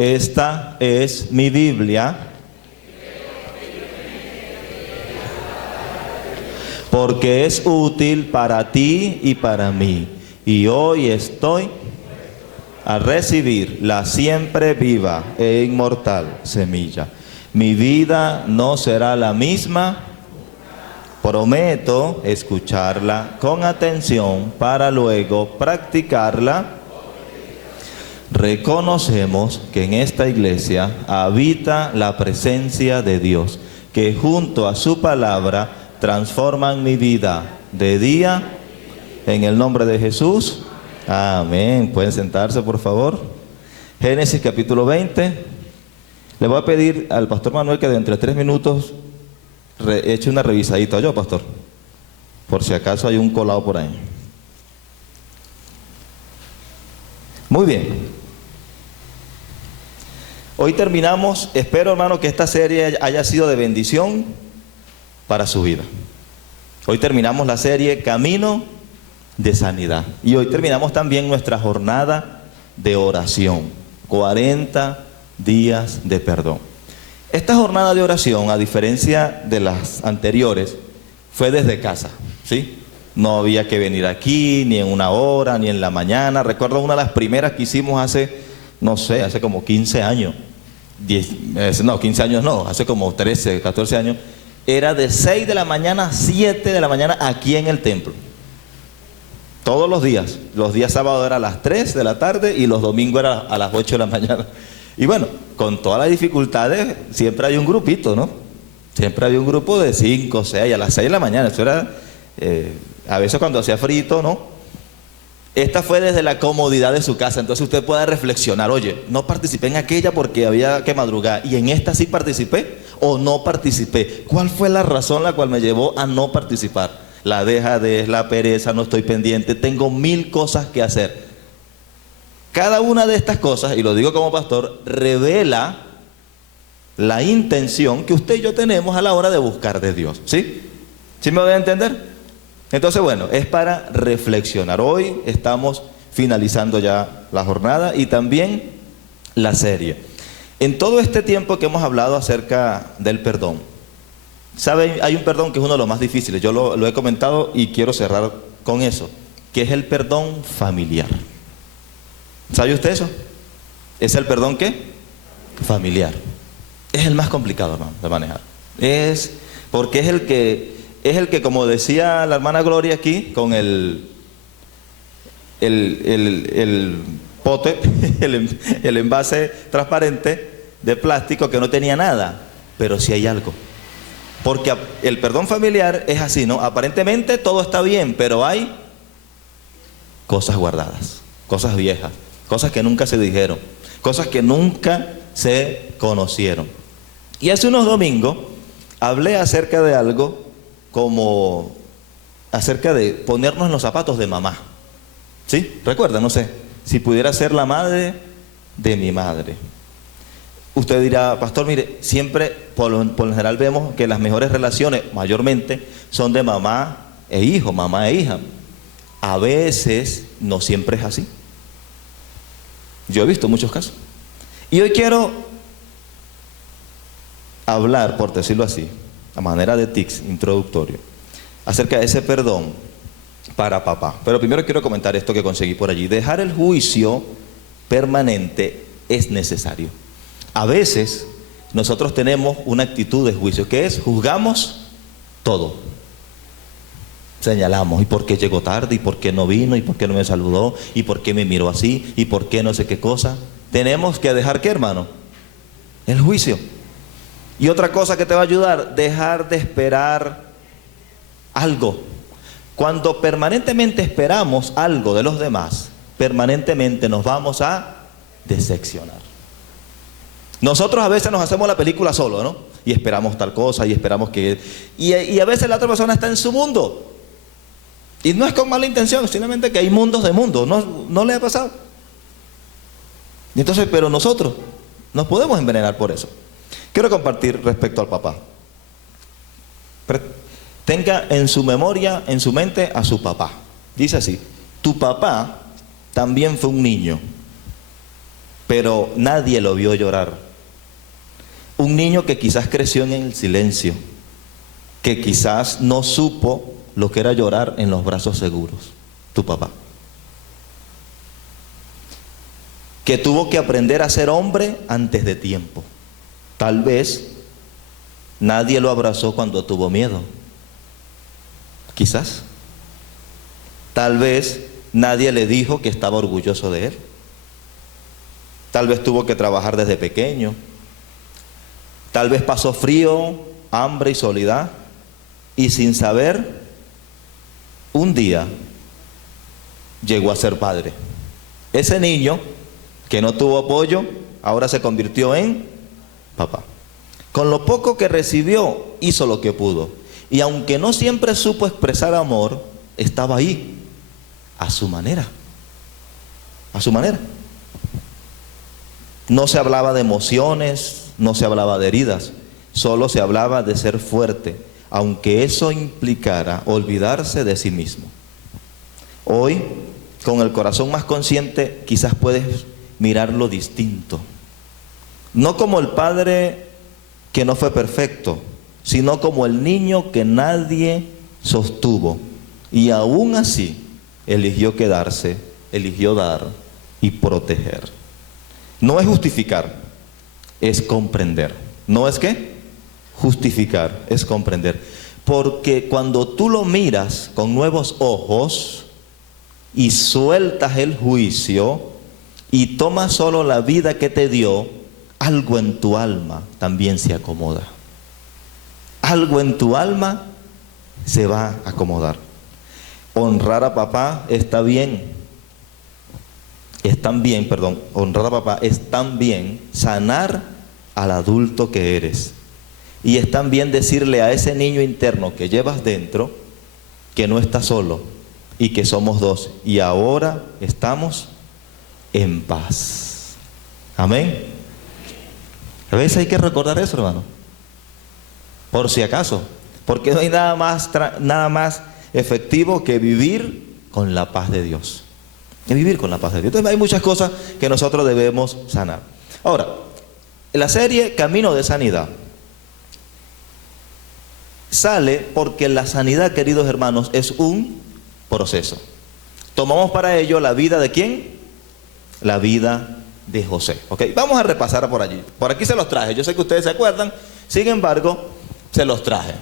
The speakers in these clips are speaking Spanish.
esta es mi Biblia, porque es útil para ti y para mí. Y hoy estoy a recibir la siempre viva e inmortal semilla. Mi vida no será la misma. Prometo escucharla con atención para luego practicarla. Reconocemos que en esta iglesia habita la presencia de Dios, que junto a su palabra transforman mi vida de día. En el nombre de Jesús, amén. Pueden sentarse, por favor. Génesis capítulo 20. Le voy a pedir al pastor Manuel que dentro de 3 minutos eche una revisadita. Yo, pastor, por si acaso hay un colado por ahí. Muy bien. Hoy terminamos. Espero, hermano, que esta serie haya sido de bendición para su vida. Hoy terminamos la serie Camino de Sanidad. Y hoy terminamos también nuestra jornada de oración. 40 días de perdón. Esta jornada de oración, a diferencia de las anteriores, fue desde casa, ¿sí? No había que venir aquí, ni en una hora, ni en la mañana. Recuerdo una de las primeras que hicimos hace, no sé, hace como 15 años. 15 años no, hace como 13, 14 años. Era de 6 de la mañana a 7 de la mañana aquí en el templo. Todos los días. Los días sábados era a las 3 de la tarde y los domingos era a las 8 de la mañana. Y bueno, con todas las dificultades, siempre hay un grupito, ¿no? Siempre había un grupo de 5, 6, a las 6 de la mañana. Eso era, a veces cuando hacía frito, ¿no? Esta fue desde la comodidad de su casa. Entonces usted puede reflexionar, oye, no participé en aquella porque había que madrugar. ¿Y en esta sí participé o no participé? ¿Cuál fue la razón la cual me llevó a no participar? La dejadez, la pereza, no estoy pendiente, tengo 1000 cosas que hacer. Cada una de estas cosas, y lo digo como pastor, revela la intención que usted y yo tenemos a la hora de buscar de Dios. ¿Sí? ¿Sí me voy a entender? Entonces, bueno, es para reflexionar. Hoy estamos finalizando ya la jornada y también la serie. En todo este tiempo que hemos hablado acerca del perdón, ¿saben? Hay un perdón que es uno de los más difíciles. Yo lo he comentado y quiero cerrar con eso, que es el perdón familiar. ¿Sabe usted eso? ¿Es el perdón qué? Familiar. Es el más complicado, hermano, de manejar. Porque es el que, como decía la hermana Gloria aquí, con el pote, el envase transparente de plástico que no tenía nada, pero sí hay algo. Porque el perdón familiar es así, ¿no? Aparentemente todo está bien, pero hay cosas guardadas, cosas viejas, cosas que nunca se dijeron, cosas que nunca se conocieron. Y hace unos domingos hablé acerca de algo como acerca de ponernos en los zapatos de mamá. ¿Sí? Recuerda, no sé, si pudiera ser la madre de mi madre. Usted dirá, pastor, mire, siempre por lo general vemos que las mejores relaciones mayormente son de mamá e hijo, mamá e hija. A veces no siempre es así. Yo he visto muchos casos. Y hoy quiero hablar, por decirlo así, a manera de tics introductorio, acerca de ese perdón para papá. Pero primero quiero comentar esto que conseguí por allí. Dejar el juicio permanente es necesario. A veces nosotros tenemos una actitud de juicio, que es juzgamos todo. Señalamos, ¿y por qué llegó tarde? ¿Y por qué no vino? ¿Y por qué no me saludó? ¿Y por qué me miró así? ¿Y por qué no sé qué cosa? Tenemos que dejar, ¿qué, hermano? El juicio. Y otra cosa que te va a ayudar, dejar de esperar algo. Cuando permanentemente esperamos algo de los demás, permanentemente nos vamos a decepcionar. Nosotros a veces nos hacemos la película solo, ¿no? Y esperamos tal cosa y esperamos que... Y a veces la otra persona está en su mundo. Y no es con mala intención, simplemente que hay mundos de mundos. ¿No le ha pasado? Y entonces, pero nosotros nos podemos envenenar por eso. Quiero compartir respecto al papá. Tenga en su memoria, en su mente, a su papá. Dice así: tu papá también fue un niño, pero nadie lo vio llorar. Un niño que quizás creció en el silencio, que quizás no supo lo que era llorar en los brazos seguros, tu papá. Que tuvo que aprender a ser hombre antes de tiempo. Tal vez nadie lo abrazó cuando tuvo miedo. Quizás. Tal vez nadie le dijo que estaba orgulloso de él. Tal vez tuvo que trabajar desde pequeño. Tal vez pasó frío, hambre y soledad. Y sin saber, un día llegó a ser padre. Ese niño que no tuvo apoyo, ahora se convirtió en papá. Con lo poco que recibió, hizo lo que pudo. Y aunque no siempre supo expresar amor, estaba ahí, a su manera. A su manera. No se hablaba de emociones, no se hablaba de heridas, solo se hablaba de ser fuerte, aunque eso implicara olvidarse de sí mismo. Hoy, con el corazón más consciente, quizás puedes mirarlo distinto. No como el padre que no fue perfecto, sino como el niño que nadie sostuvo y aún así eligió quedarse, eligió dar y proteger. No es justificar, es comprender. ¿No es qué? Justificar, es comprender. Porque cuando tú lo miras con nuevos ojos y sueltas el juicio y tomas solo la vida que te dio, algo en tu alma también se acomoda. Algo en tu alma se va a acomodar. Honrar a papá está bien. Es tan bien, honrar a papá es tan bien sanar al adulto que eres. Y es tan bien decirle a ese niño interno que llevas dentro que no estás solo y que somos dos. Y ahora estamos en paz. Amén. A veces hay que recordar eso, hermano. Por si acaso. Porque no hay nada más efectivo que vivir con la paz de Dios. Que vivir con la paz de Dios. Entonces hay muchas cosas que nosotros debemos sanar. Ahora, la serie Camino de Sanidad sale porque la sanidad, queridos hermanos, es un proceso. Tomamos para ello la vida de ¿quién? La vida de José. ¿Ok? Vamos a repasar por allí. Por aquí se los traje. Yo sé que ustedes se acuerdan. Sin embargo, se los traje.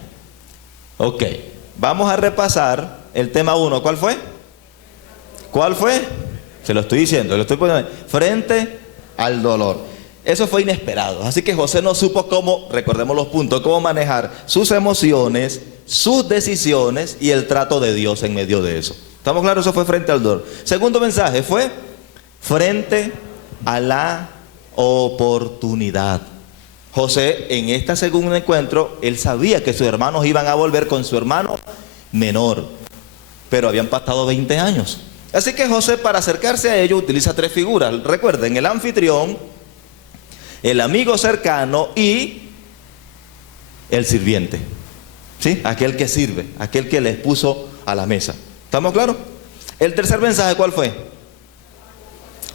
Ok. Vamos a repasar el tema 1. ¿Cuál fue? ¿Cuál fue? Se lo estoy diciendo. Lo estoy poniendo. Frente al dolor. Eso fue inesperado. Así que José no supo cómo, recordemos los puntos, cómo manejar sus emociones, sus decisiones y el trato de Dios en medio de eso. ¿Estamos claros? Eso fue frente al dolor. Segundo mensaje fue frente a la oportunidad. José, en este segundo encuentro, él sabía que sus hermanos iban a volver con su hermano menor, pero habían pasado 20 años. Así que José, para acercarse a ellos, utiliza 3 figuras. Recuerden, el anfitrión, el amigo cercano y el sirviente. ¿Sí? Aquel que sirve, aquel que les puso a la mesa. ¿Estamos claros? El tercer mensaje, ¿cuál fue?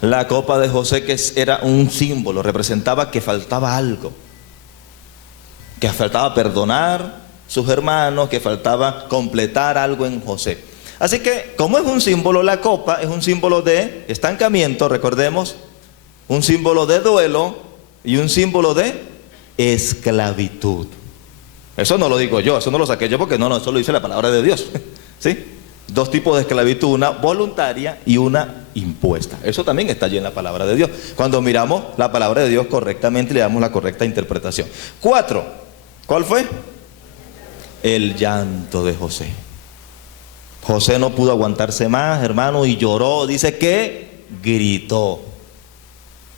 La copa de José, que era un símbolo, representaba que faltaba algo. Que faltaba perdonar sus hermanos, que faltaba completar algo en José. Así que, como es un símbolo, la copa es un símbolo de estancamiento, recordemos, un símbolo de duelo y un símbolo de esclavitud. Eso no lo digo yo, eso no lo saqué yo porque no, eso lo dice la palabra de Dios. ¿Sí? 2 tipos de esclavitud, una voluntaria y una impuesta. Eso también está allí en la palabra de Dios. Cuando miramos la palabra de Dios correctamente, le damos la correcta interpretación. 4. ¿Cuál fue? El llanto de José. José no pudo aguantarse más, hermano, y lloró. Dice que gritó.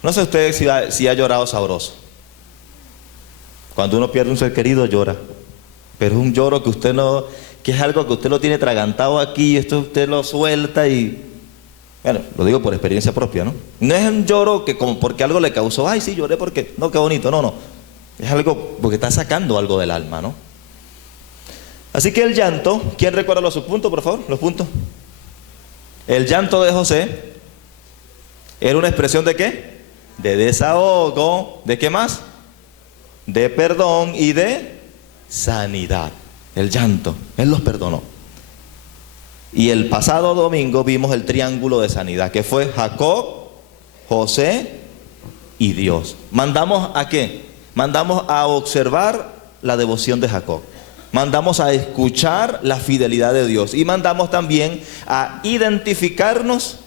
No sé usted si ha llorado sabroso. Cuando uno pierde un ser querido, llora. Pero es un lloro que usted no, que es algo que usted lo tiene tragantado aquí, y esto usted lo suelta y... Bueno, lo digo por experiencia propia, ¿no? No es un lloro que como porque algo le causó, ay, sí, lloré porque, no, qué bonito, no. Es algo porque está sacando algo del alma, ¿no? Así que el llanto, ¿quién recuerda los subpuntos, por favor? Los puntos. El llanto de José era una expresión ¿de qué? de desahogo, ¿de qué más? De perdón y de sanidad. El llanto, Él los perdonó. Y el pasado domingo vimos el triángulo de sanidad, que fue Jacob, José y Dios. ¿Mandamos a qué? Mandamos a observar la devoción de Jacob. Mandamos a escuchar la fidelidad de Dios. Y mandamos también a identificarnos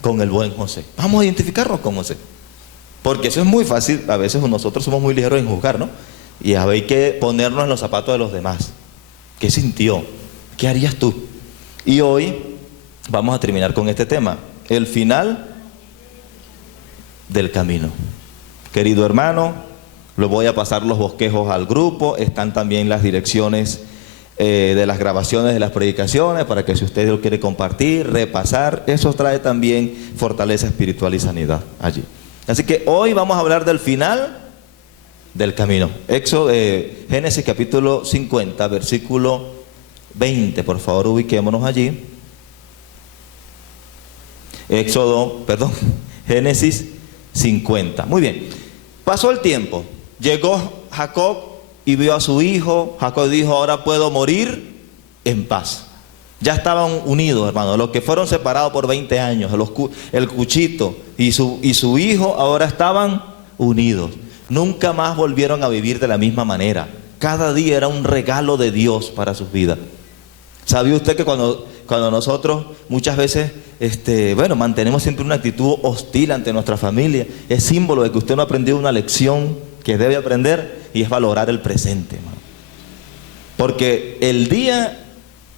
con el buen José. Vamos a identificarnos con José. Porque eso es muy fácil. A veces nosotros somos muy ligeros en juzgar, ¿no? Y hay que ponernos en los zapatos de los demás. ¿Qué sintió? ¿Qué harías tú? Y hoy vamos a terminar con este tema. El final del camino. Querido hermano, lo voy a pasar los bosquejos al grupo. Están también las direcciones de las grabaciones de las predicaciones para que si usted lo quiere compartir, repasar, eso trae también fortaleza espiritual y sanidad allí. Así que hoy vamos a hablar del final del camino. Génesis capítulo 50, versículo 20, por favor ubiquémonos allí. Génesis 50. Muy bien. Pasó el tiempo. Llegó Jacob y vio a su hijo. Jacob dijo: ahora puedo morir en paz. Ya estaban unidos, hermanos. Los que fueron separados por 20 años, el cuchito y su hijo, ahora estaban unidos. Nunca más volvieron a vivir de la misma manera. Cada día era un regalo de Dios para sus vidas. ¿Sabía usted que cuando nosotros muchas veces mantenemos siempre una actitud hostil ante nuestra familia, es símbolo de que usted no ha aprendido una lección que debe aprender, y es valorar el presente, hermano? Porque el día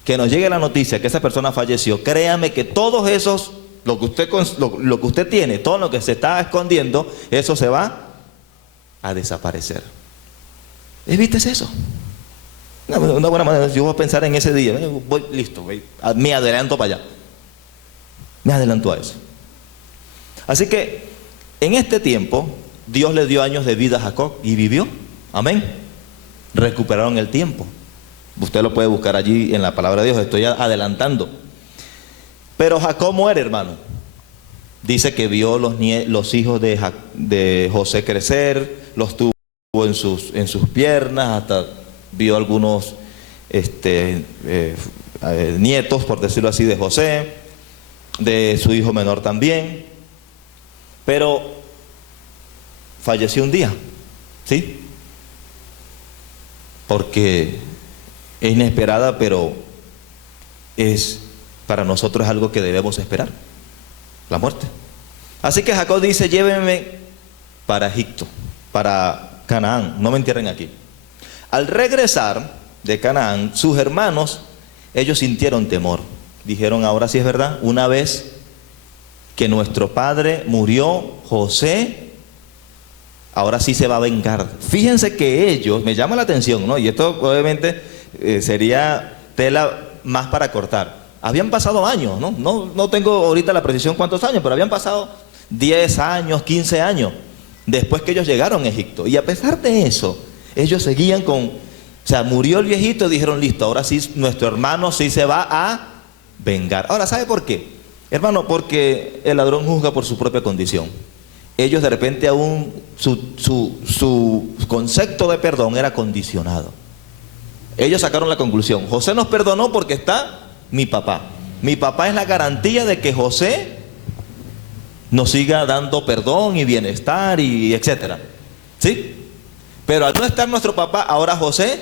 que nos llegue la noticia que esa persona falleció, créame que todos esos, lo que usted tiene, todo lo que se está escondiendo, eso se va a desaparecer. ¿Viste eso? Una buena manera. Yo voy a pensar en ese día. Me adelanto para allá. Me adelanto a eso. Así que en este tiempo Dios le dio años de vida a Jacob y vivió. Amén. Recuperaron el tiempo. Usted lo puede buscar allí en la palabra de Dios. Estoy adelantando. Pero Jacob muere, hermano. Dice que vio los hijos de José crecer, los tuvo en sus piernas, hasta vio algunos nietos, por decirlo así, de José, de su hijo menor también. Pero falleció un día, ¿sí? Porque es inesperada, pero para nosotros es algo que debemos esperar, la muerte. Así que Jacob dice: llévenme para Egipto, para Canaán, no me entierren aquí. Al regresar de Canaán, sus hermanos, ellos sintieron temor. Dijeron: ahora sí es verdad, una vez que nuestro padre murió, José, ahora sí se va a vengar. Fíjense que ellos, me llama la atención, ¿no? Y esto obviamente sería tela más para cortar. Habían pasado años, ¿no? No tengo ahorita la precisión cuántos años, pero habían pasado 10 años, 15 años después que ellos llegaron a Egipto. Y a pesar de eso, ellos seguían murió el viejito y dijeron: listo, ahora sí nuestro hermano sí se va a vengar. Ahora, ¿sabe por qué? Hermano, porque el ladrón juzga por su propia condición. Ellos de repente aún su concepto de perdón era condicionado. Ellos sacaron la conclusión: José nos perdonó porque está mi papá. Mi papá es la garantía de que José nos siga dando perdón y bienestar y etcétera. ¿Sí? Pero al no estar nuestro papá, ahora José,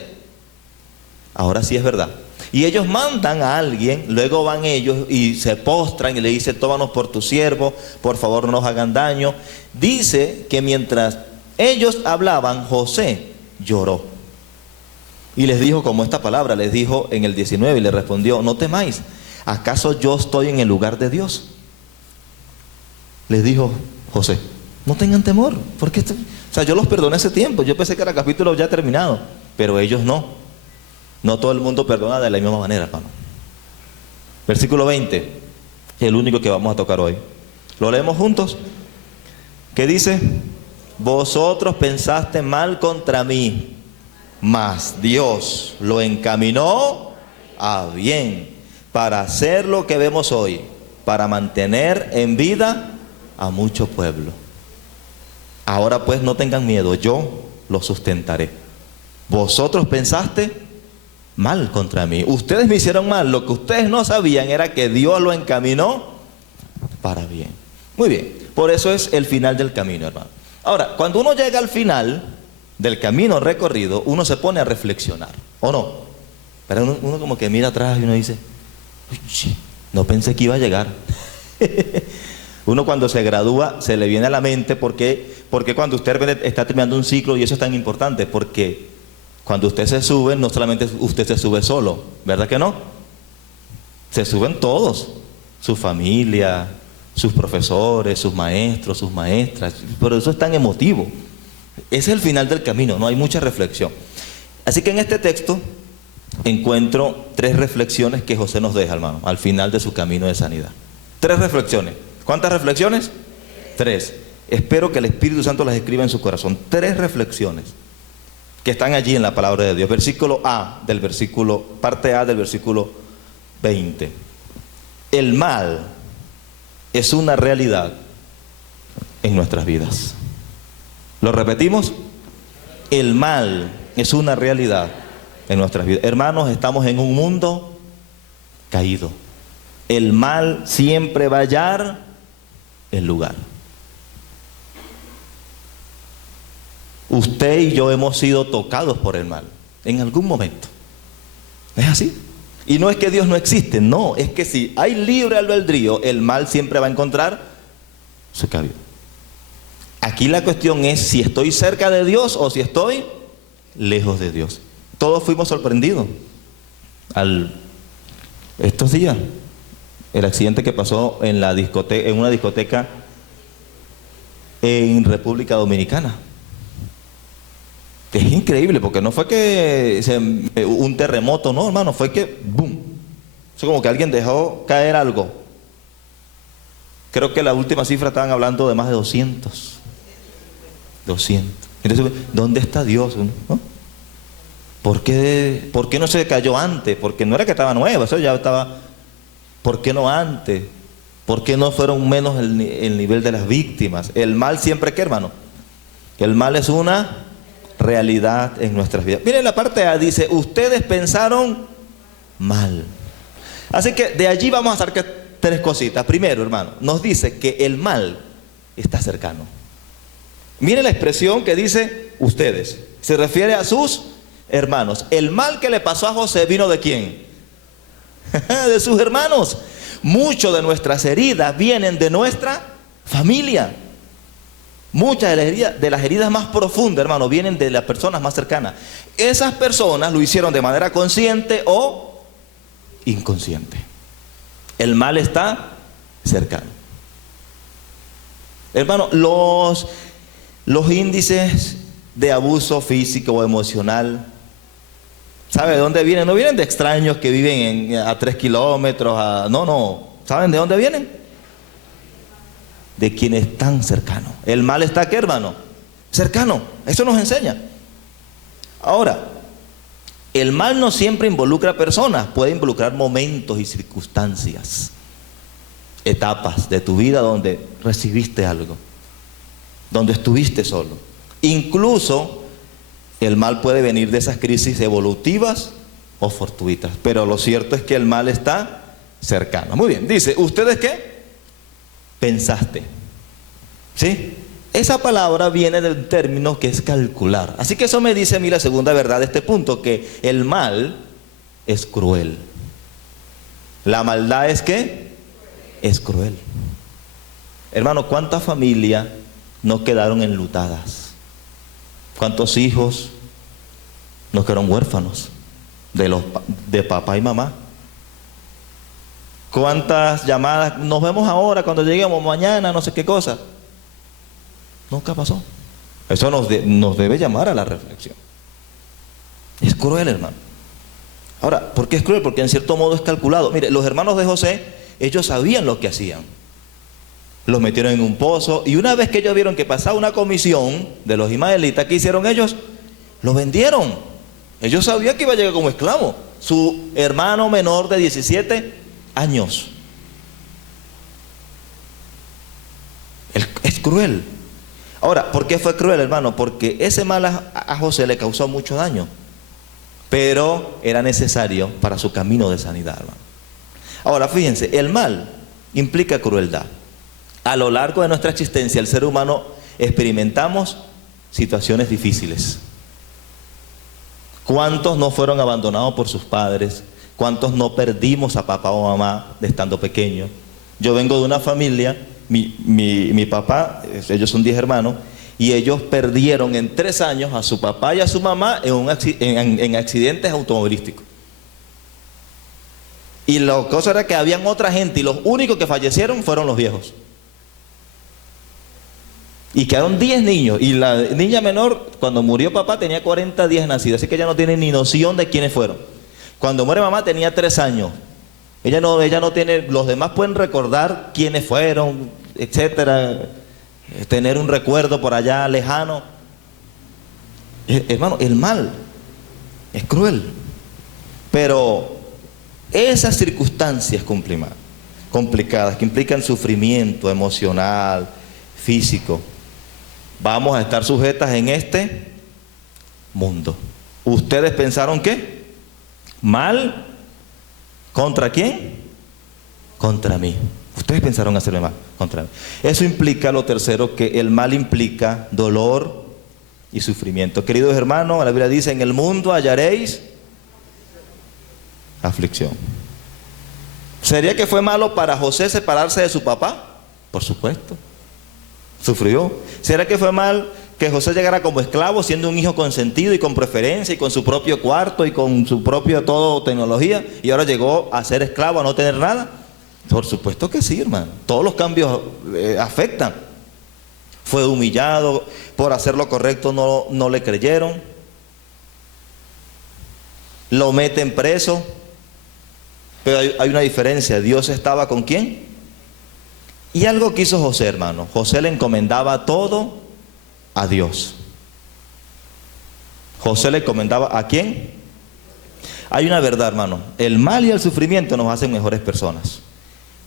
ahora sí es verdad. Y ellos mandan a alguien, luego van ellos y se postran y le dicen: tómanos por tu siervo, por favor no nos hagan daño. Dice que mientras ellos hablaban, José lloró. Y les dijo como esta palabra, les dijo en el 19, y le respondió: no temáis, ¿acaso yo estoy en el lugar de Dios? Les dijo José: no tengan temor, porque yo los perdoné hace tiempo. Yo pensé que era el capítulo ya terminado, pero ellos no. No todo el mundo perdona de la misma manera, hermano. Versículo 20, el único que vamos a tocar hoy. ¿Lo leemos juntos? ¿Qué dice? Vosotros pensaste mal contra mí, mas Dios lo encaminó a bien, para hacer lo que vemos hoy, para mantener en vida a mucho pueblo. Ahora pues no tengan miedo, yo los sustentaré. Vosotros pensaste mal contra mí. Ustedes me hicieron mal. Lo que ustedes no sabían era que Dios lo encaminó para bien. Muy bien. Por eso es el final del camino, hermano. Ahora, cuando uno llega al final del camino recorrido, uno se pone a reflexionar, ¿o no? Pero uno como que mira atrás y uno dice, uy, no pensé que iba a llegar. Uno cuando se gradúa se le viene a la mente porque cuando usted está terminando un ciclo, y eso es tan importante, porque cuando usted se sube, no solamente usted se sube solo, ¿verdad que no? Se suben todos, su familia, sus profesores, sus maestros, sus maestras. Pero eso es tan emotivo. Ese es el final del camino, no hay mucha reflexión. Así que en este texto encuentro 3 reflexiones que José nos deja, hermano, al final de su camino de sanidad. 3 reflexiones. ¿Cuántas reflexiones? 3. Espero que el Espíritu Santo las escriba en su corazón. 3 reflexiones que están allí en la palabra de Dios. Parte A del versículo 20. El mal es una realidad en nuestras vidas. ¿Lo repetimos? El mal es una realidad en nuestras vidas. Hermanos, estamos en un mundo caído. El mal siempre va a hallar el lugar. Usted y yo hemos sido tocados por el mal en algún momento. ¿Es así? Y no es que Dios no existe, no, es que si hay libre albedrío, el mal siempre va a encontrar su cabida. Aquí la cuestión es si estoy cerca de Dios o si estoy lejos de Dios. Todos fuimos sorprendidos estos días. El accidente que pasó en una discoteca en República Dominicana. Es increíble, porque no fue que un terremoto, no, hermano, fue que ¡boom! Es como que alguien dejó caer algo. Creo que la última cifra estaban hablando de más de 200. 200. Entonces, ¿dónde está Dios? ¿No? ¿Por qué no se cayó antes? Porque no era que estaba nueva, eso ya estaba. ¿Por qué no antes? ¿Por qué no fueron menos el nivel de las víctimas? El mal siempre, ¿qué, hermano? El mal es una realidad en nuestras vidas. Miren, la parte A dice, ustedes pensaron mal. Así que de allí vamos a sacar 3 cositas. Primero, hermano, nos dice que el mal está cercano. Miren la expresión que dice ustedes. Se refiere a sus hermanos. El mal que le pasó a José vino ¿de quién? De sus hermanos. Muchas de nuestras heridas vienen de nuestra familia. Muchas de las heridas más profundas, hermano, vienen de las personas más cercanas. Esas personas lo hicieron de manera consciente o inconsciente. El mal está cercano. Hermano, los índices de abuso físico o emocional, ¿sabe de dónde vienen? No vienen de extraños que viven a 3 kilómetros. No. ¿Saben de dónde vienen? De quienes están cercanos. El mal está ¿qué, hermano? Cercano. Eso nos enseña. Ahora, el mal no siempre involucra personas, puede involucrar momentos y circunstancias, etapas de tu vida donde recibiste algo, donde estuviste solo. Incluso el mal puede venir de esas crisis evolutivas o fortuitas, pero lo cierto es que el mal está cercano. Muy bien, dice, ¿ustedes qué? Pensaste. ¿Sí? Esa palabra viene del término que es calcular. Así que eso me dice a mí la segunda verdad de este punto, que el mal es cruel. La maldad es ¿qué? Es cruel. Hermano, ¿cuántas familias no quedaron enlutadas? ¿Cuántos hijos no quedaron huérfanos de papá y mamá? ¿Cuántas llamadas? Nos vemos ahora, cuando lleguemos, mañana, no sé qué cosa. Nunca pasó. Eso nos debe llamar a la reflexión. Es cruel, hermano. Ahora, ¿por qué es cruel? Porque en cierto modo es calculado. Mire, los hermanos de José, ellos sabían lo que hacían. Los metieron en un pozo, y una vez que ellos vieron que pasaba una comisión de los ismaelitas, ¿qué hicieron ellos? Lo vendieron. Ellos sabían que iba a llegar como esclavo. Su hermano menor de 17 años. Es cruel. Ahora, ¿por qué fue cruel, hermano? Porque ese mal a José le causó mucho daño, pero era necesario para su camino de sanidad, hermano. Ahora, fíjense, el mal implica crueldad. A lo largo de nuestra existencia, el ser humano experimentamos situaciones difíciles. ¿Cuántos no fueron abandonados por sus padres? ¿Cuántos no perdimos a papá o mamá de estando pequeños? Yo vengo de una familia, mi papá, ellos son 10 hermanos, y ellos perdieron en 3 años a su papá y a su mamá en accidentes automovilísticos. Y la cosa era que habían otra gente y los únicos que fallecieron fueron los viejos. Y quedaron 10 niños. Y la niña menor, cuando murió papá, tenía 40 días nacidos. Así que ella no tiene ni noción de quiénes fueron. Cuando muere mamá tenía 3 años. Ella no tiene, los demás pueden recordar quiénes fueron, etcétera. Tener un recuerdo por allá lejano. Hermano, el mal es cruel. Pero esas circunstancias complicadas que implican sufrimiento emocional, físico, vamos a estar sujetas en este mundo. ¿Ustedes pensaron qué? ¿Mal? ¿Contra quién? Contra mí. Ustedes pensaron hacerme mal contra mí. Eso implica, lo tercero, que el mal implica dolor y sufrimiento. Queridos hermanos, la Biblia dice, en el mundo hallaréis aflicción. ¿Sería que fue malo para José separarse de su papá? Por supuesto. Sufrió. ¿Será que fue mal que José llegara como esclavo, siendo un hijo consentido y con preferencia y con su propio cuarto y con su propio todo tecnología, y ahora llegó a ser esclavo, a no tener nada? Por supuesto que sí, hermano. Todos los cambios afectan. Fue humillado, por hacer lo correcto no le creyeron, lo meten preso. Pero hay una diferencia. Dios estaba con ¿quién? Y algo que hizo José, hermano. José le encomendaba todo a Dios. José le encomendaba ¿a quién? Hay una verdad, hermano. El mal y el sufrimiento nos hacen mejores personas.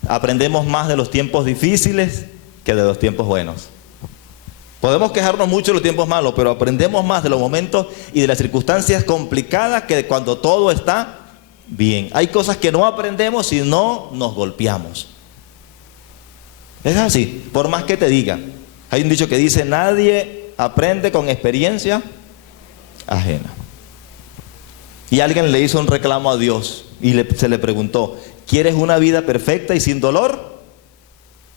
Aprendemos más de los tiempos difíciles que de los tiempos buenos. Podemos quejarnos mucho de los tiempos malos, pero aprendemos más de los momentos y de las circunstancias complicadas que de cuando todo está bien. Hay cosas que no aprendemos si no nos golpeamos. Es así, por más que te digan. Hay un dicho que dice, nadie aprende con experiencia ajena. Y alguien le hizo un reclamo a Dios y se le preguntó, ¿quieres una vida perfecta y sin dolor?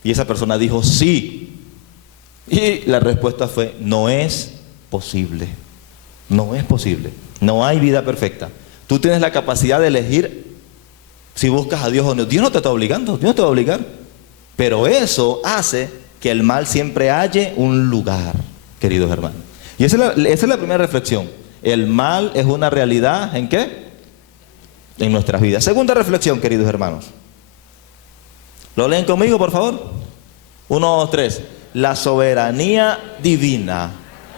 Y esa persona dijo, sí. Y la respuesta fue, no es posible. No es posible. No hay vida perfecta. Tú tienes la capacidad de elegir si buscas a Dios o no. Dios no te está obligando, Dios no te va a obligar. Pero eso hace que el mal siempre halle un lugar, queridos hermanos. Y esa es la primera reflexión. El mal es una realidad, ¿en qué? En nuestras vidas. Segunda reflexión, queridos hermanos. ¿Lo leen conmigo, por favor? 1, 2, 3. La soberanía divina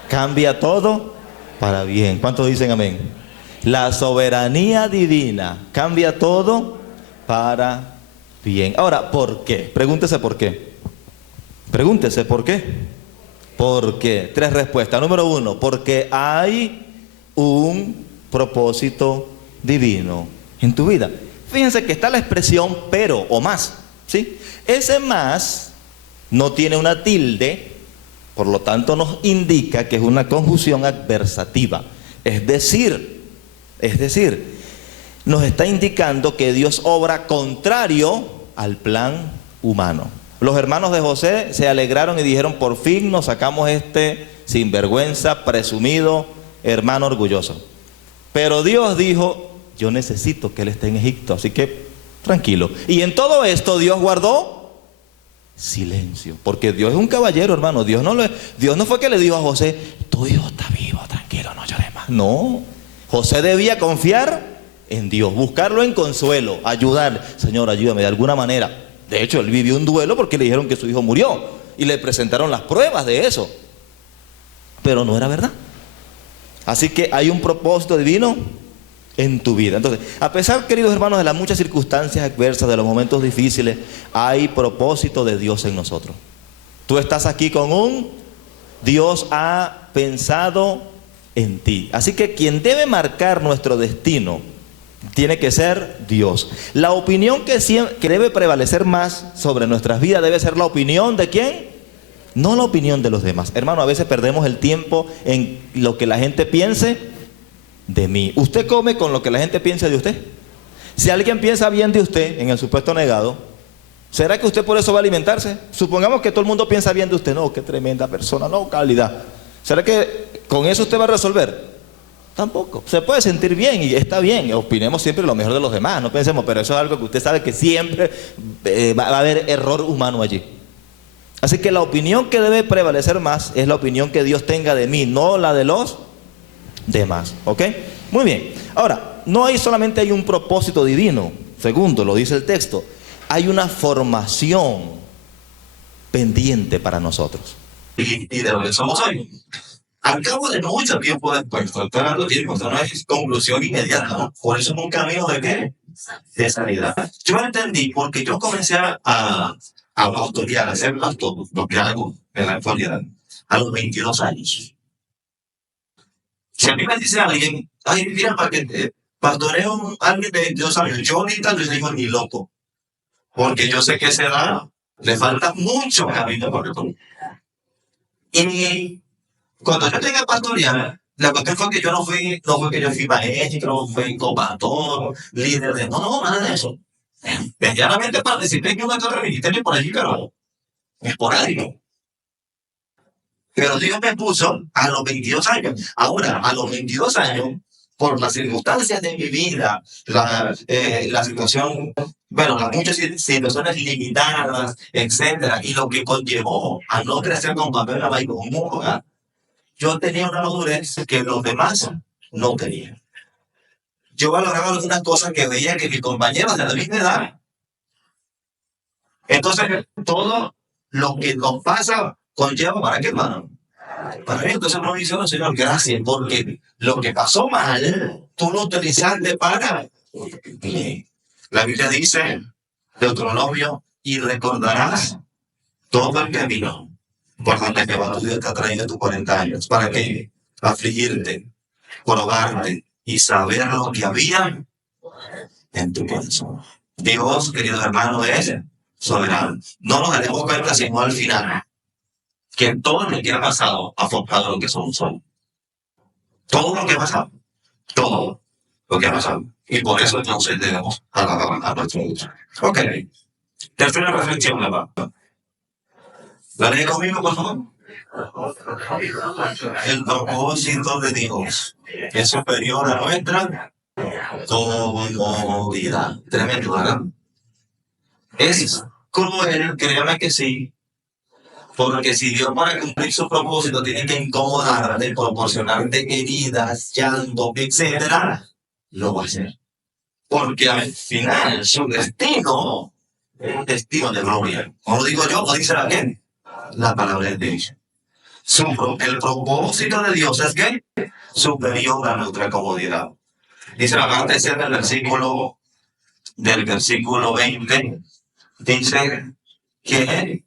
cambia todo para bien. ¿Cuántos dicen amén? La soberanía divina cambia todo para bien. Ahora, ¿por qué? Pregúntese por qué. Pregúntese por qué. ¿Por qué? 3 respuestas. Número 1, porque hay un propósito divino en tu vida. Fíjense que está la expresión pero o más, ¿sí? Ese más no tiene una tilde, por lo tanto nos indica que es una conjunción adversativa. Es decir, nos está indicando que Dios obra contrario al plan humano. Los hermanos de José se alegraron y dijeron, por fin nos sacamos este sinvergüenza, presumido, hermano orgulloso. Pero Dios dijo, yo necesito que él esté en Egipto, así que tranquilo. Y en todo esto Dios guardó silencio, porque Dios es un caballero, hermano. Dios no fue que le dijo a José, tu hijo está vivo, tranquilo, no llores más. No, José debía confiar en Dios, buscarlo en consuelo, ayudar. Señor, ayúdame de alguna manera. De hecho, él vivió un duelo porque le dijeron que su hijo murió y le presentaron las pruebas de eso, pero no era verdad. Así que hay un propósito divino en tu vida. Entonces, a pesar, queridos hermanos, de las muchas circunstancias adversas, de los momentos difíciles, hay propósito de Dios en nosotros. Tú estás aquí con un Dios ha pensado en ti. Así que quien debe marcar nuestro destino tiene que ser Dios. La opinión que debe prevalecer más sobre nuestras vidas debe ser la opinión de ¿quién? No la opinión de los demás. Hermano, a veces perdemos el tiempo en lo que la gente piense de mí. ¿Usted come con lo que la gente piensa de usted? Si alguien piensa bien de usted, en el supuesto negado, ¿será que usted por eso va a alimentarse? Supongamos que todo el mundo piensa bien de usted. No, qué tremenda persona, no, calidad. ¿Será que con eso usted va a resolver? Tampoco. Se puede sentir bien y está bien. Opinemos siempre lo mejor de los demás. No pensemos, pero eso es algo que usted sabe que siempre va a haber error humano allí. Así que la opinión que debe prevalecer más es la opinión que Dios tenga de mí, no la de los demás. ¿Ok? Muy bien. Ahora, no hay solamente hay un propósito divino. Segundo, lo dice el texto. Hay una formación pendiente para nosotros. Y de lo que somos hoy. Al cabo de mucho tiempo después, tratando de encontrar una conclusión inmediata, ¿no? Por eso es un camino de ¿qué? De sanidad. Yo entendí porque yo comencé a pastorear, a ser pastor, lo que hago en la actualidad, a los 22 años. Si a mí me dice alguien, ay, mira, para que pastoreo a alguien de 22 años, yo ahorita les digo ni loco, porque yo sé que esa edad le falta mucho camino por recorrer. Y cuando yo llegué a pastorear, la cuestión fue que yo no fue que yo fui maestro, no fui copastor, líder de, no, nada de eso. Medianamente participé en un acto de ministerio por allí, pero esporádico. Pero Dios me puso a los 22 años. Ahora, a los 22 años, por las circunstancias de mi vida, la situación, bueno, las muchas situaciones limitadas, etcétera, y lo que conllevó a no crecer con papel y con un hogar, yo tenía una madurez que los demás no tenían. Yo valoraba algunas cosas que veía que mis compañeros de la misma edad. Entonces, todo lo que nos pasa conlleva ¿para qué, hermano? Para mí, entonces no dice, Señor, gracias, porque lo que pasó mal, tú lo utilizaste para bien. La Biblia dice, Deuteronomio, y recordarás todo el camino por donde Jehová tu Dios te ha traído tus 40 años. ¿Para qué? Afligirte, probarte y saber lo que había en tu corazón. Dios, querido hermano, es soberano. No nos daremos cuenta sino al final que todo lo que ha pasado ha forjado lo que somos hoy. Todo lo que ha pasado. Todo lo que ha pasado. Y por eso entonces debemos alabar a nuestro Dios. Ok. Tercera reflexión, la lee conmigo, por favor. El propósito de Dios es superior a nuestra comodidad. Tremendo, ¿verdad? Es cruel, créame que sí, porque si Dios para cumplir su propósito tiene que incomodarte, proporcionarte heridas, llanto, etcétera, lo va a hacer. Porque al final su destino es un destino de gloria. No lo digo yo, lo dice la gente. La palabra de Dios. El propósito de Dios es que superior a nuestra comodidad. Dice la parte C del versículo 20, dice que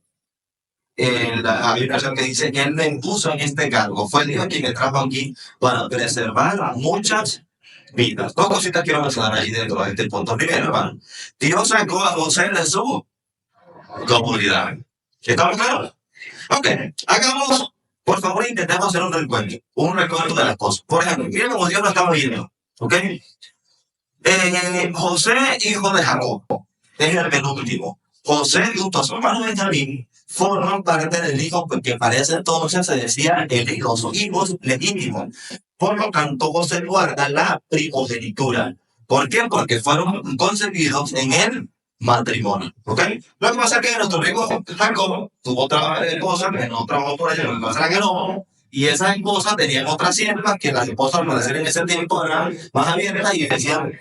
hay una versión que dice que Él me impuso en este cargo. Fue Dios quien me trajo aquí para preservar muchas vidas. Dos cositas quiero mencionar ahí dentro de este punto. Primero, hermano, Dios sacó a José de su comodidad. ¿Estamos claros? Ok, hagamos, por favor, intentemos hacer un recuento de las cosas. Por ejemplo, miren cómo Dios lo estaba viendo. ¿Ok? José, hijo de Jacob, es el penúltimo. José, junto a su hermano Benjamín, forman parte del hijo que para ese entonces se decía los hijos legítimos. Por lo tanto, José guarda la primogenitura. ¿Por qué? Porque fueron concebidos en el matrimonio. ¿Ok? Lo que pasa es que nuestro amigo Jacob tuvo otra esposa que no trabajó por ella, lo que pasa es que no. Y esas esposas tenían otras siervas que las esposas al parecer en ese tiempo eran más abiertas y decían,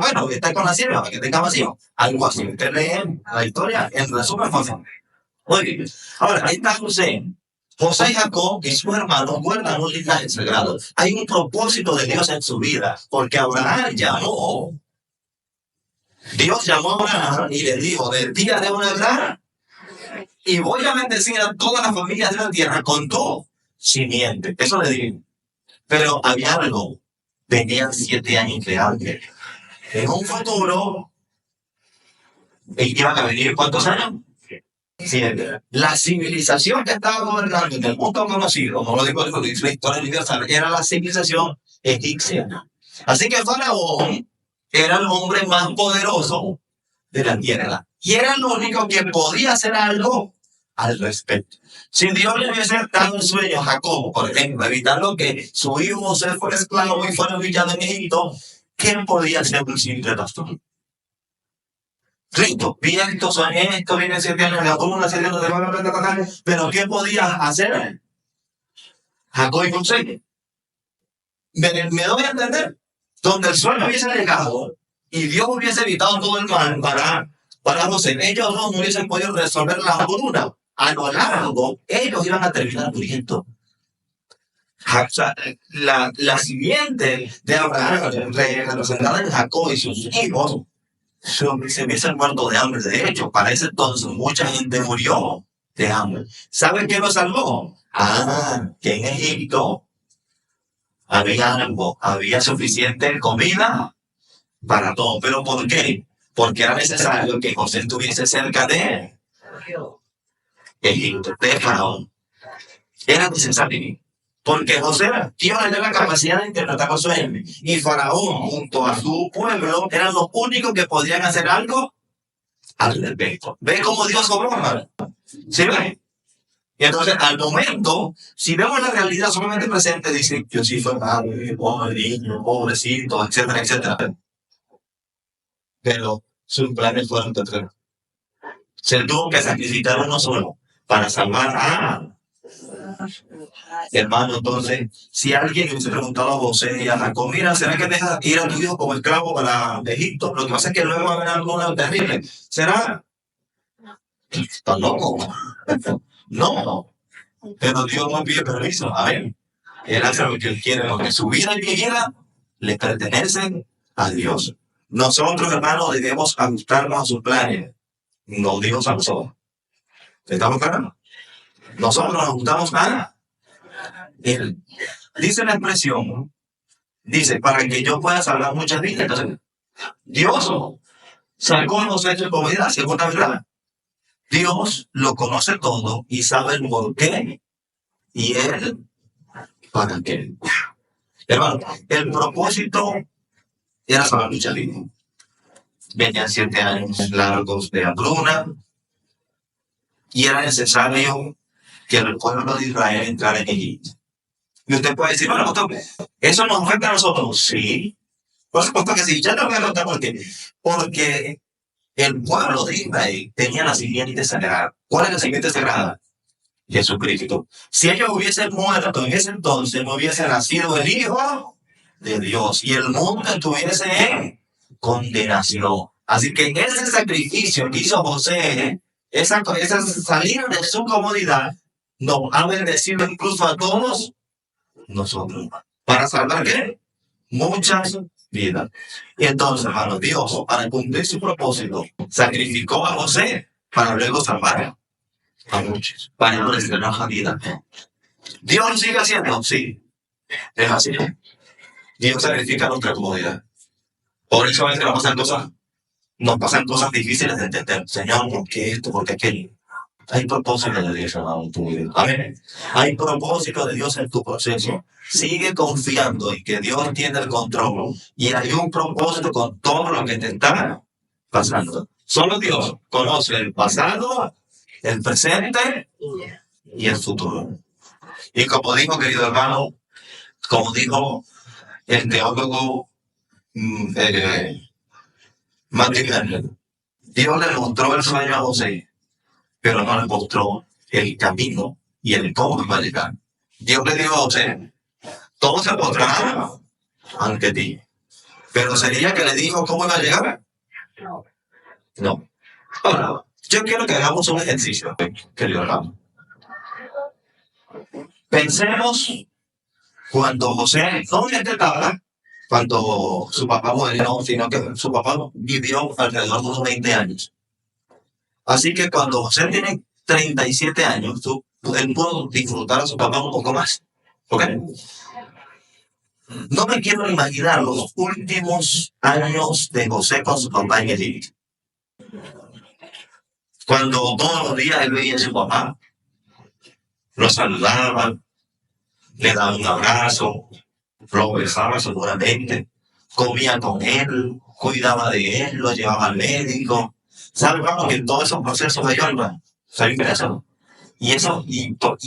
bueno, está con la sierva para que tenga más hijos. Algo así. Ustedes leen la historia en resumen fácil. Muy bien. Ahora, ahí está José. José y Jacob y sus hermanos guardan un linaje sagrado. Hay un propósito de Dios en su vida, porque Abraham llamó. Dios llamó a Abraham y le dijo, del día de una edad, y voy a bendecir a todas las familias de la tierra con tu simiente. Eso le digo. Pero había algo. Tenían 7 años de hambre. En un futuro, iban a venir ¿cuántos años? 7. La civilización que estaba gobernando en el mundo conocido, no lo digo de la historia universal, era la civilización egipcia. Así que Faraón era el hombre más poderoso de la tierra. Y era el único que podía hacer algo al respecto. Si Dios le hubiese dado el sueño a Jacob, por ejemplo, evitando que su hijo José fuera esclavo y fuera humillado en Egipto, ¿quién podía ser un simple pastor? Cristo, viento, soñé esto, viene 7 años de una 7 años de pero ¿qué podía hacer? Jacob y José. Me doy a entender. Donde el sueño hubiese llegado y Dios hubiese evitado todo el mal para José, ellos no hubiesen podido resolver la hambruna. A lo largo, ellos iban a terminar muriendo. O sea, la simiente de Abraham, representada en Jacob y sus hijos, se hubiesen muerto de hambre. De hecho, para ese entonces mucha gente murió de hambre. ¿Saben qué lo salvó? Que en Egipto había suficiente comida para todo. ¿Pero por qué? Porque era necesario que José estuviese cerca de Egipto, de Faraón. Era necesario. Porque José, Dios le dio la capacidad de interpretar los sueños. Y Faraón, junto a su pueblo, eran los únicos que podían hacer algo al respecto. ¿Ven cómo Dios obró, hermano? ¿Sí ven? Y entonces, al momento, si vemos la realidad solamente presente, dice, yo sí fue madre, pobre niño, pobrecito, etcétera, etcétera. Pero sus planes fueron terceros. Se tuvo que sacrificar uno solo para salvar a hermano. Entonces, si alguien le hubiese preguntado a José y a Jacob, mira, ¿será que dejas ir a tu hijo como esclavo para Egipto? Lo que pasa es que luego va a haber algo terrible. ¿Será? ¿Estás loco? No. Pero Dios no pide permiso. A ver, Él hace lo que Él quiere, lo que su vida y mi vida le pertenecen a Dios. Nosotros, hermanos, debemos ajustarnos a sus planes, no Dios a nosotros. ¿Estamos claros? Nosotros nos ajustamos a Él. Dice la expresión, dice, para que yo pueda salvar muchas vidas. Entonces, Dios sacó los hechos como vida, segunda verdad. Dios lo conoce todo y sabe el por qué y Él para qué. Hermano, el propósito era salvar muchas vidas. Venían 7 años largos de hambruna y era necesario que el pueblo de Israel entrara en Egipto. Y usted puede decir, bueno, pastor, ¿eso nos afecta a nosotros? Sí, por supuesto que sí. Ya te voy a contar por qué. Porque el pueblo de Israel tenía la simiente sagrada. ¿Cuál es la simiente sagrada? Jesucristo. Si ellos hubiesen muerto en ese entonces, no hubiese nacido el Hijo de Dios y el mundo estuviese en condenación. Así que en ese sacrificio que hizo José, esa salida de su comodidad, nos ha bendecido incluso a todos nosotros. ¿Para salvar qué? Muchas vidas. Y entonces, hermano, Dios, para cumplir su propósito, sacrificó a José para luego salvar a muchos, para no les ganar la vida. ¿Dios lo sigue haciendo? Sí, es así. Dios sacrifica nuestra comodidad. Por eso a veces nos pasan cosas difíciles de entender. Señor, ¿por qué esto? ¿Por qué aquello? Hay propósito de Dios, hermano, en tu vida. Amén. Hay propósito de Dios en tu proceso. Sigue confiando en que Dios tiene el control. Y hay un propósito con todo lo que te está pasando. Solo Dios conoce el pasado, el presente y el futuro. Y como dijo, querido hermano, como dijo el teólogo Matthew Henry, Dios le mostró el sueño a José, pero no le mostró el camino y el cómo iba a llegar. Dios le dijo a José, todo se podrá ante ti. Pero sería que le dijo cómo iba a llegar. No. Ahora, yo quiero que hagamos un ejercicio, querido hermano. Pensemos cuando José no estaba, cuando su papá murió, sino que su papá vivió alrededor de unos 20 años. Así que cuando José tiene 37 años, él pudo disfrutar a su papá un poco más. ¿Ok? No me quiero imaginar los últimos años de José con su papá en Egipto. Cuando todos los días él veía a su papá, lo saludaba, le daba un abrazo, lo besaba seguramente, comía con él, cuidaba de él, lo llevaba al médico. ¿Sabe, hermano, que en todos esos procesos de yoga, ¿sabe qué es eso? Y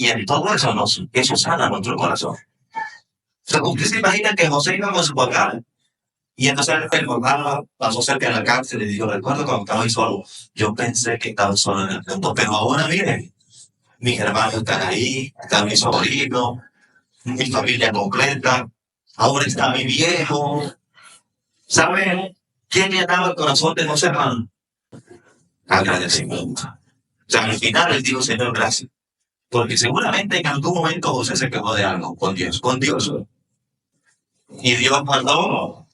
en todo eso, eso sana nuestro corazón. O sea, usted se imagina que José iba con su papá, y entonces el papá pasó cerca de la cárcel y le dijo, recuerdo cuando estaba ahí solo, yo pensé que estaba solo en el mundo, pero ahora miren, mis hermanos están ahí, está mi sobrino, mi familia completa, ahora está mi viejo. ¿Saben quién llenaba el corazón de José, hermano? Agradecimiento. O sea, al final él dijo, Señor, gracias. Porque seguramente en algún momento José se quedó de algo con Dios. Y Dios mandó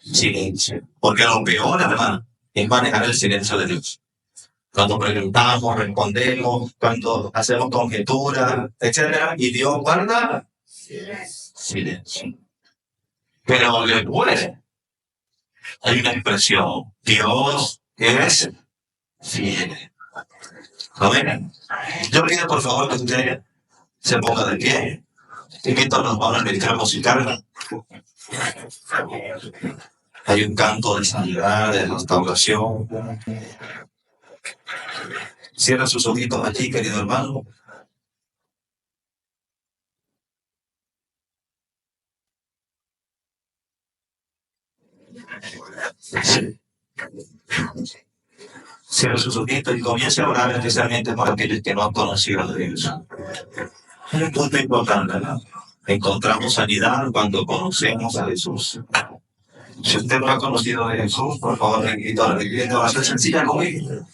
silencio. Porque lo peor, hermano, es manejar el silencio de Dios. Cuando preguntamos, respondemos, cuando hacemos conjeturas, etc. Y Dios guarda silencio. Pero después hay una expresión. Dios es fiel. Amén. Yo pido por favor que usted se ponga de pie. Invito a los hermanos al ministerio musical. Hay un canto de sanidad, de restauración. Cierra sus ojitos allí, querido hermano. Sí. Cierra sus ojitos y comience a orar especialmente por aquellos que no han conocido a Dios. Es un punto importante, ¿no? Encontramos sanidad cuando conocemos a Jesús. Si usted no ha conocido a Jesús, por favor, le invito a la oración sencilla conmigo.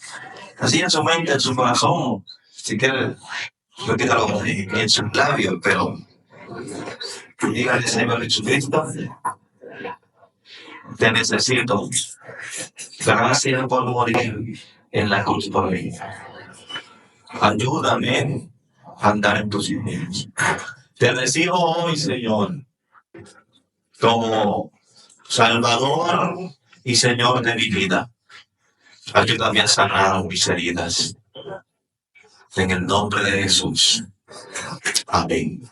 Así en su mente, en su corazón. Si quiere, repítalo en sus labios, pero dígale, Señor Jesucristo, te necesito. Gracias por morir en la cruz por mí. Ayúdame a andar en tus caminos. Te recibo hoy, Señor, como Salvador y Señor de mi vida. Ayúdame a sanar mis heridas. En el nombre de Jesús. Amén.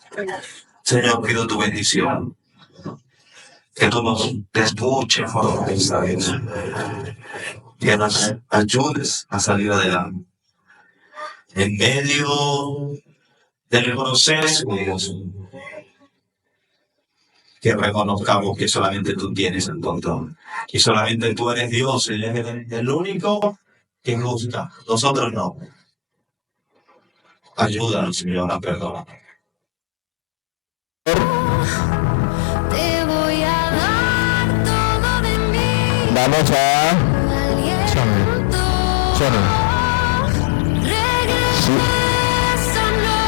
Señor, pido tu bendición. Que tú nos des mucha fortaleza, que nos ayudes a salir adelante. En medio del proceso, que reconozcamos que solamente tú tienes el control. Y solamente tú eres Dios, Él es el único que juzga. Nosotros no. Ayúdanos, Señor, a perdonar. Vamos a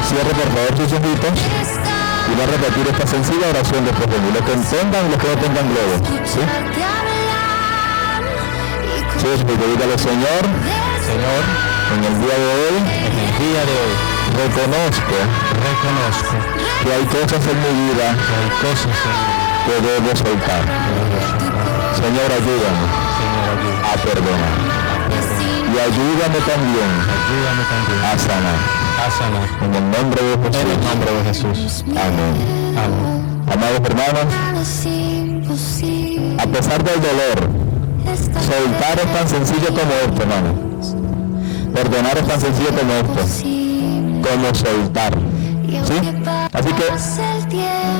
cierre por favor sus ojitos y va a repetir esta sencilla oración después de mí. Los que tengan y los que no tengan globo. ¿Sí? Sí, dígale, Señor, en el día de hoy, reconozco que hay cosas en mi vida que debo soltar. Señor, ayúdame a perdonar. Y ayúdame también a sanar. En el nombre de Jesús. Amén. Amados hermanos, a pesar del dolor, soltar es tan sencillo como esto, hermano. Perdonar es tan sencillo como esto. Como soltar. ¿Sí? Así que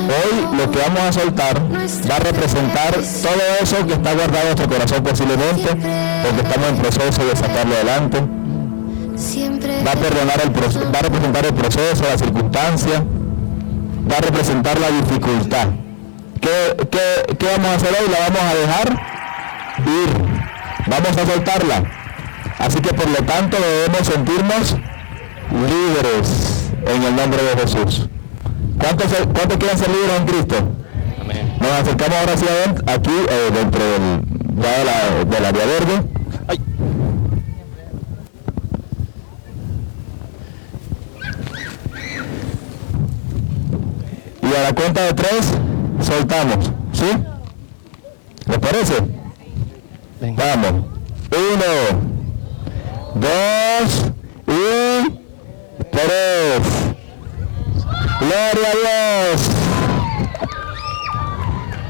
hoy lo que vamos a soltar va a representar todo eso que está guardado en nuestro corazón posiblemente, porque estamos en proceso de sacarlo adelante. Va a representar el proceso, la circunstancia, va a representar la dificultad. ¿Qué vamos a hacer hoy? La vamos a dejar ir. Vamos a soltarla. Así que por lo tanto debemos sentirnos libres en el nombre de Jesús. ¿Cuántos quieren ser libres en Cristo? Amén. Nos acercamos ahora hacia adentro, aquí dentro del área verde. ¡Ay! a la cuenta de 3, soltamos. ¿Sí? ¿Les parece? Venga. Vamos. 1, 2 y 3. Gloria a Dios.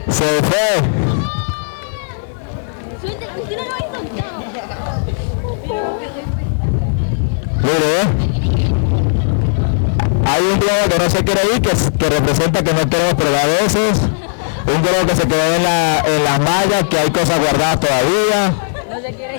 Se fue. Mire, hay un globo que no se quiere ir, que representa que no queremos probar veces. Un globo que se quedó en las mallas, que hay cosas guardadas todavía. No se quiere